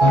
End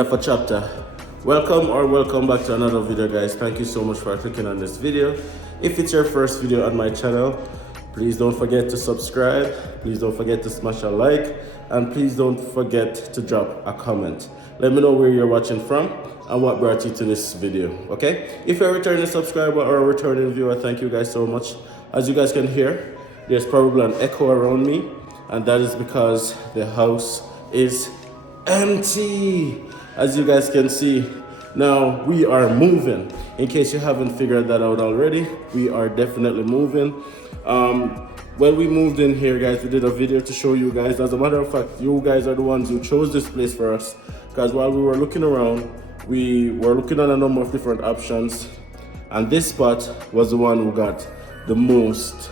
of a chapter. Welcome back to another video, guys. Thank you so much for clicking on this video. If it's your first video on my channel, please don't forget to subscribe, please don't forget to smash a like, and please don't forget to drop a comment. Let me know where you're watching from and what brought you to this video. Okay, if you're a returning subscriber or a returning viewer, thank you guys so much. As you guys can hear, there's probably an echo around me, and that is because the house is empty. As you guys can see, now we are moving. In case you haven't figured that out already, we are definitely moving. When we moved in here, guys, we did a video to show you guys. As a matter of fact, you guys are the ones who chose this place for us, because while we were looking around, we were looking at a number of different options, and this spot was the one who got the most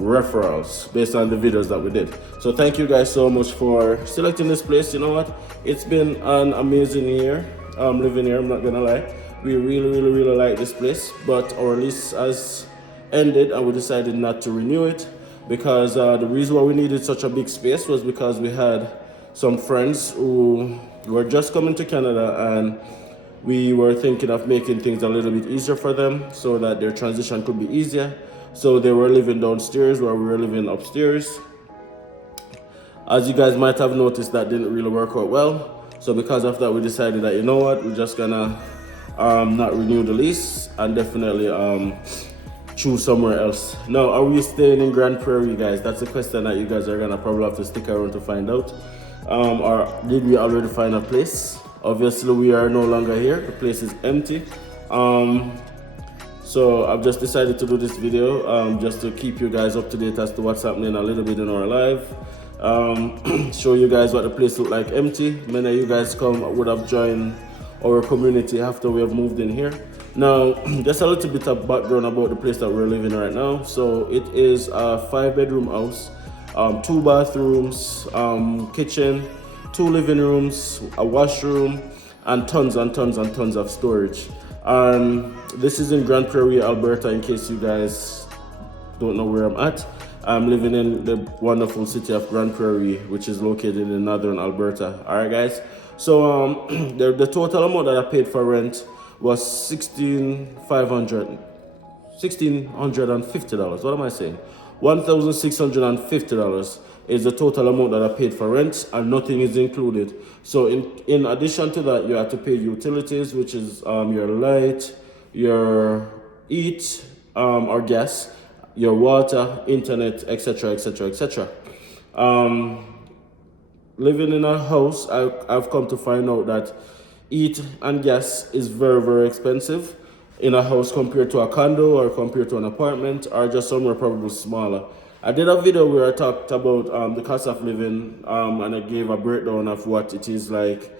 referrals based on the videos that we did. So thank you guys so much for selecting this place. You know what, it's been an amazing year living here, I'm not gonna lie. We really like this place, but our lease has ended and we decided not to renew it, because the reason why we needed such a big space was because we had some friends who were just coming to Canada, and we were thinking of making things a little bit easier for them so that their transition could be easier. So they were living downstairs while we were living upstairs. As you guys might have noticed, that didn't really work out well. So because of that, we decided that, you know what, we're just gonna not renew the lease and definitely choose somewhere else. Now, are we staying in Grande Prairie, guys? That's a question that you guys are gonna probably have to stick around to find out. Or did we already find a place? Obviously, we are no longer here. The place is empty. So I've just decided to do this video just to keep you guys up to date as to what's happening a little bit in our life. Show you guys what the place looked like empty. Many of you guys would have joined our community after we have moved in here. Now, just a little bit of background about the place that we're living right now. So it is a 5-bedroom house, 2 bathrooms, kitchen, 2 living rooms, a washroom, and tons of storage. This is in Grande Prairie, Alberta, in case you guys don't know where I'm at. I'm living in the wonderful city of Grande Prairie, which is located in northern Alberta. All right, guys. So the total amount that I paid for rent was $1,650. What am I saying? $1,650 is the total amount that I paid for rent, and nothing is included. So in addition to that, you have to pay utilities, which is your light, your heat or gas, your water, internet, etc. Living in a house, I've come to find out that heat and gas is very expensive in a house compared to a condo or compared to an apartment or just somewhere probably smaller. I did a video where I talked about the cost of living and I gave a breakdown of what it is like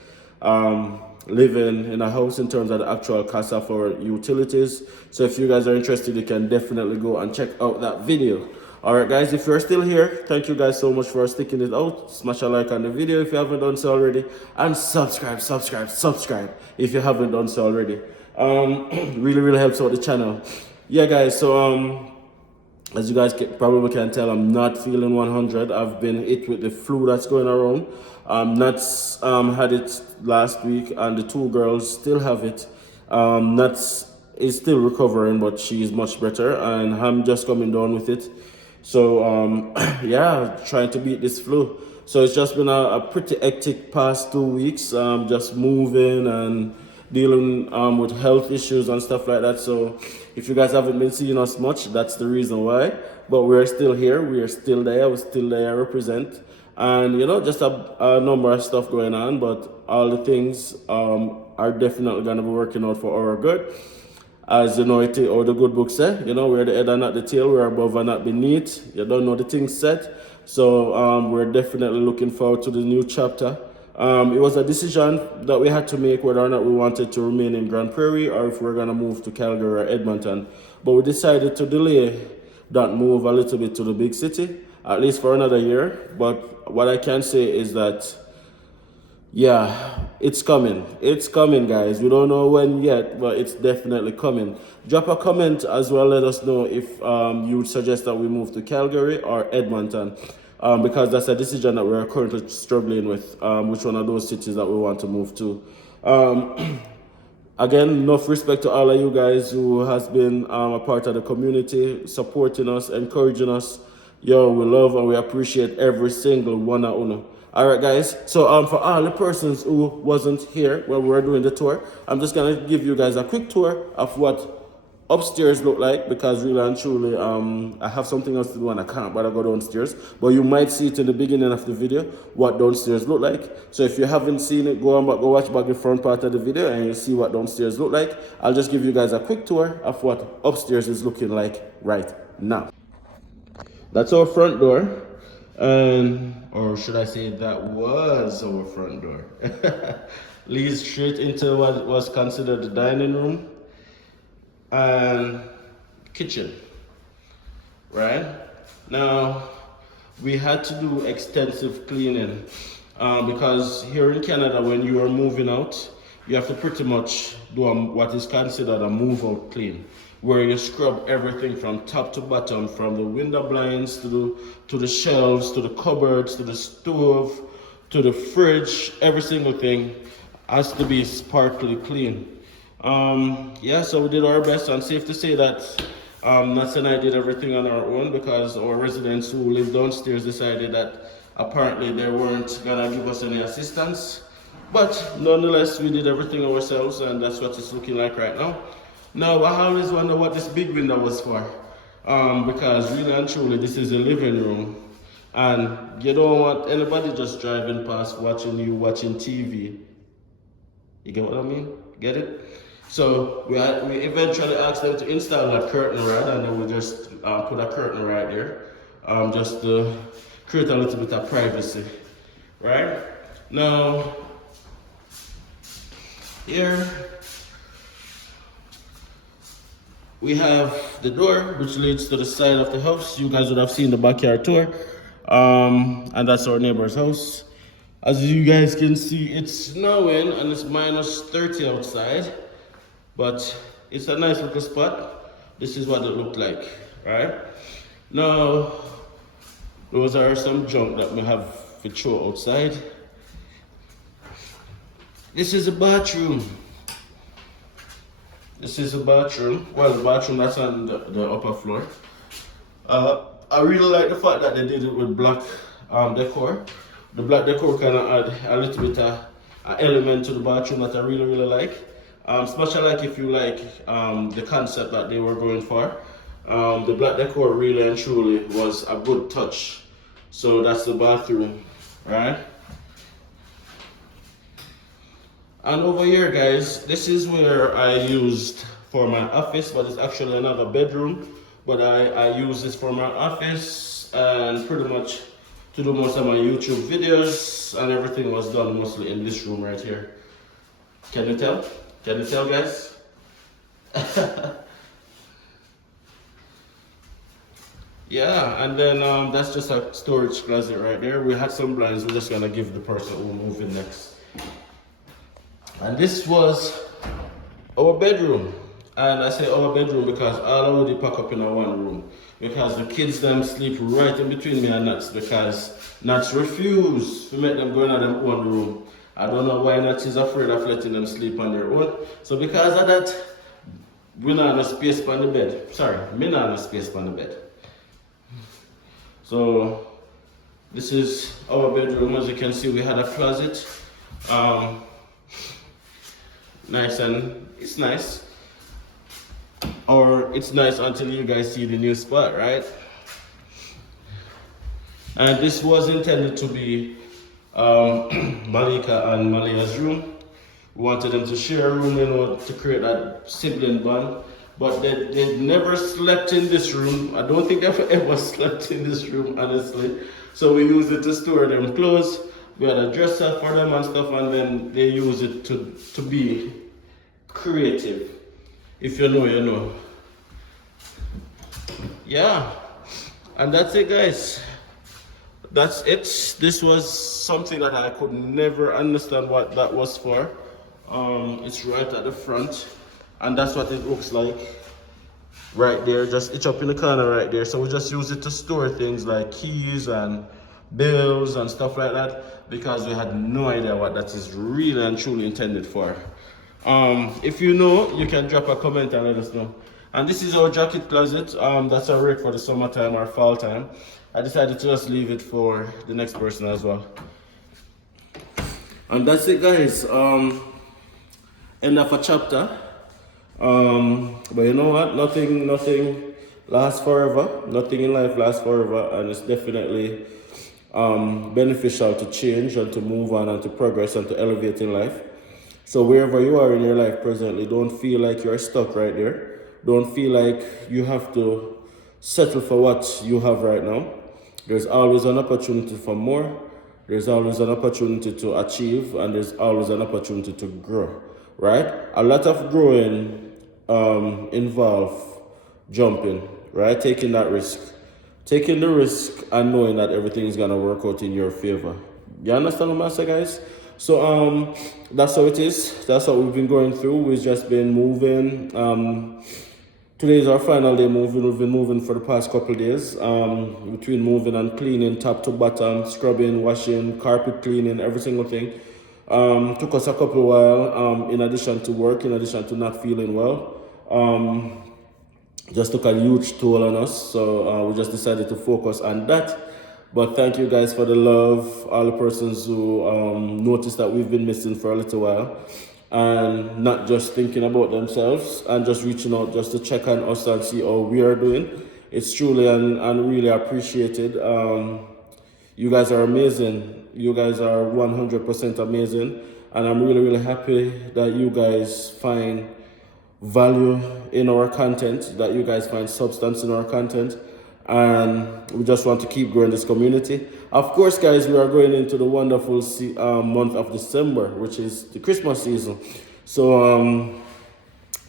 living in a house in terms of the actual cost of our utilities. So if you guys are interested, you can definitely go and check out that video. Alright guys, if you're still here, thank you guys so much for sticking it out. Smash a like on the video if you haven't done so already, and subscribe if you haven't done so already. Really helps out the channel. Yeah, guys. So as you guys probably can tell, I'm not feeling 100. I've been hit with the flu that's going around. Nuts had it last week, and the two girls still have it. Nuts is still recovering, but she's much better, and I'm just coming down with it. So yeah, trying to beat this flu. So it's just been a pretty hectic past 2 weeks, just moving and dealing with health issues and stuff like that. So if you guys haven't been seeing us much, that's the reason why. But we're still here, we are still there, we're still there, represent. And you know, just a number of stuff going on, but all the things are definitely gonna be working out for our good. As you know, or the good book say, you know, we're the head and not the tail, we're above and not beneath. You don't know the things set. So we're definitely looking forward to the new chapter. It was a decision that we had to make whether or not we wanted to remain in Grande Prairie or if we're going to move to Calgary or Edmonton. But we decided to delay that move a little bit to the big city, at least for another year. But what I can say is that yeah, it's coming. It's coming, guys. We don't know when yet, but it's definitely coming. Drop a comment as well. Let us know if you would suggest that we move to Calgary or Edmonton, because that's a decision that we're currently struggling with, which one of those cities that we want to move to. Again, enough respect to all of you guys who has been a part of the community, supporting us, encouraging us. Yo, we love and we appreciate every single one of you. All right, guys. So for all the persons who wasn't here when we were doing the tour, I'm just gonna give you guys a quick tour of what upstairs look like, because really and truly I have something else to do and I can't bother go downstairs, but you might see it in the beginning of the video what downstairs look like. So if you haven't seen it, go watch back the front part of the video and you'll see what downstairs look like. I'll just give you guys a quick tour of what upstairs is looking like right now. That's our front door, and or should I say that was our front door. Leads straight into what was considered the dining room and kitchen. Right now we had to do extensive cleaning because here in Canada, when you are moving out, you have to pretty much do what is considered a move out clean, where you scrub everything from top to bottom, from the window blinds to the shelves, to the cupboards, to the stove, to the fridge. Every single thing has to be sparkly clean. Yeah, so we did our best, and safe to say that Nats and I did everything on our own, because our residents who live downstairs decided that apparently they weren't gonna give us any assistance. But nonetheless, we did everything ourselves, and that's what it's looking like right now. Now, I always wonder what this big window was for, because really and truly, this is a living room, and you don't want anybody just driving past watching you watching TV. You get what I mean? Get it? So we eventually asked them to install that curtain rod, and then we just put a curtain right there, just to create a little bit of privacy, right? Now, here we have the door which leads to the side of the house. You guys would have seen the backyard tour, and that's our neighbor's house. As you guys can see, it's snowing and it's -30 outside, but it's a nice little spot. This is what it looked like, right? Now, those are some junk that we have to throw outside. This is a bathroom. This is a bathroom. Well, the bathroom that's on the upper floor. I really like the fact that they did it with black decor. The black decor kind of add a little bit of an element to the bathroom that I really, really like. Especially like if you like the concept that they were going for. The black decor really and truly was a good touch. So that's the bathroom, right? And over here, guys, this is where I used for my office, but it's actually another bedroom. But I use this for my office and pretty much to do most of my YouTube videos, and everything was done mostly in this room right here. Can you tell? Can you tell, guys? Yeah, and then that's just a storage closet right there. We had some blinds. We're just gonna give the person who move in next. And this was our bedroom. And I say our bedroom because I'll already pack up in a one room. Because the kids them sleep right in between me and Nats, because Nats refuse to make them go in their own room. I don't know why Nats is afraid of letting them sleep on their own. So because of that, we not have space on the bed. Sorry, me not have space on the bed. So this is our bedroom. As you can see, we had a closet. Nice, and it's nice. Or it's nice until you guys see the new spot, right? And this was intended to be Malika and Malia's room. We wanted them to share a room, you know, to create that sibling bond. But they never slept in this room. I don't think they've ever slept in this room, honestly. So we used it to store them clothes. We had a dresser for them and stuff, and then they use it to be creative. If you know, you know. Yeah. And that's it, guys. That's it. This was something that I could never understand what that was for. It's right at the front, and that's what it looks like right there. Just it's up in the corner right there. So we just use it to store things like keys and bills and stuff like that, because we had no idea what that is really and truly intended for. If you know, you can drop a comment and let us know. And this is our jacket closet. That's our rate for the summertime or fall time. I decided to just leave it for the next person as well. And that's it, guys. End of a chapter. But you know what? Nothing lasts forever. Nothing in life lasts forever, and it's definitely beneficial to change and to move on and to progress and to elevate in life. So wherever you are in your life presently, don't feel like you're stuck right there. Don't feel like you have to settle for what you have right now. There's always an opportunity for more. There's always an opportunity to achieve, and there's always an opportunity to grow, right? A lot of growing involve jumping, right? Taking that risk. Taking the risk and knowing that everything is going to work out in your favor. You understand what I'm saying, guys? So that's how it is. That's what we've been going through. We've just been moving. Today is our final day moving. We've been moving for the past couple of days. Between moving and cleaning, top to bottom, scrubbing, washing, carpet cleaning, every single thing. Took us a couple of while, in addition to work, in addition to not feeling well. Just took a huge toll on us. So we just decided to focus on that. But thank you guys for the love, all the persons who noticed that we've been missing for a little while. And not just thinking about themselves and just reaching out just to check on us and see how we are doing. It's truly and really appreciated. You guys are amazing. You guys are 100% amazing. And I'm really happy that you guys find value in our content, that you guys find substance in our content. And we just want to keep growing this community. Of course, guys, we are going into the wonderful month of December, which is the Christmas season. So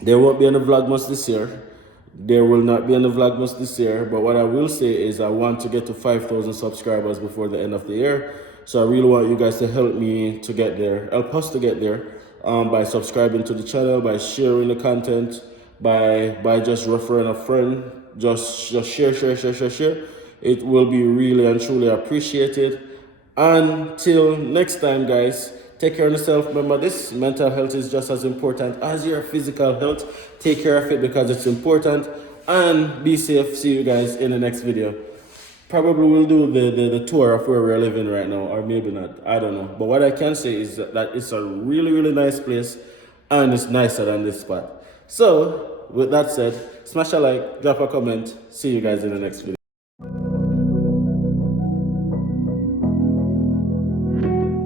there won't be any Vlogmas this year. There will not be any Vlogmas this year. But what I will say is I want to get to 5,000 subscribers before the end of the year. So I really want you guys to help me to get there, help us to get there, by subscribing to the channel, by sharing the content, by just referring a friend. Just share. It will be really and truly appreciated. Until next time, guys, take care of yourself. Remember this, mental health is just as important as your physical health. Take care of it because it's important. And be safe. See you guys in the next video. Probably we'll do the tour of where we're living right now, or maybe not. I don't know. But what I can say is that it's a really nice place, and it's nicer than this spot. So with that said, smash a like, drop a comment. See you guys in the next video.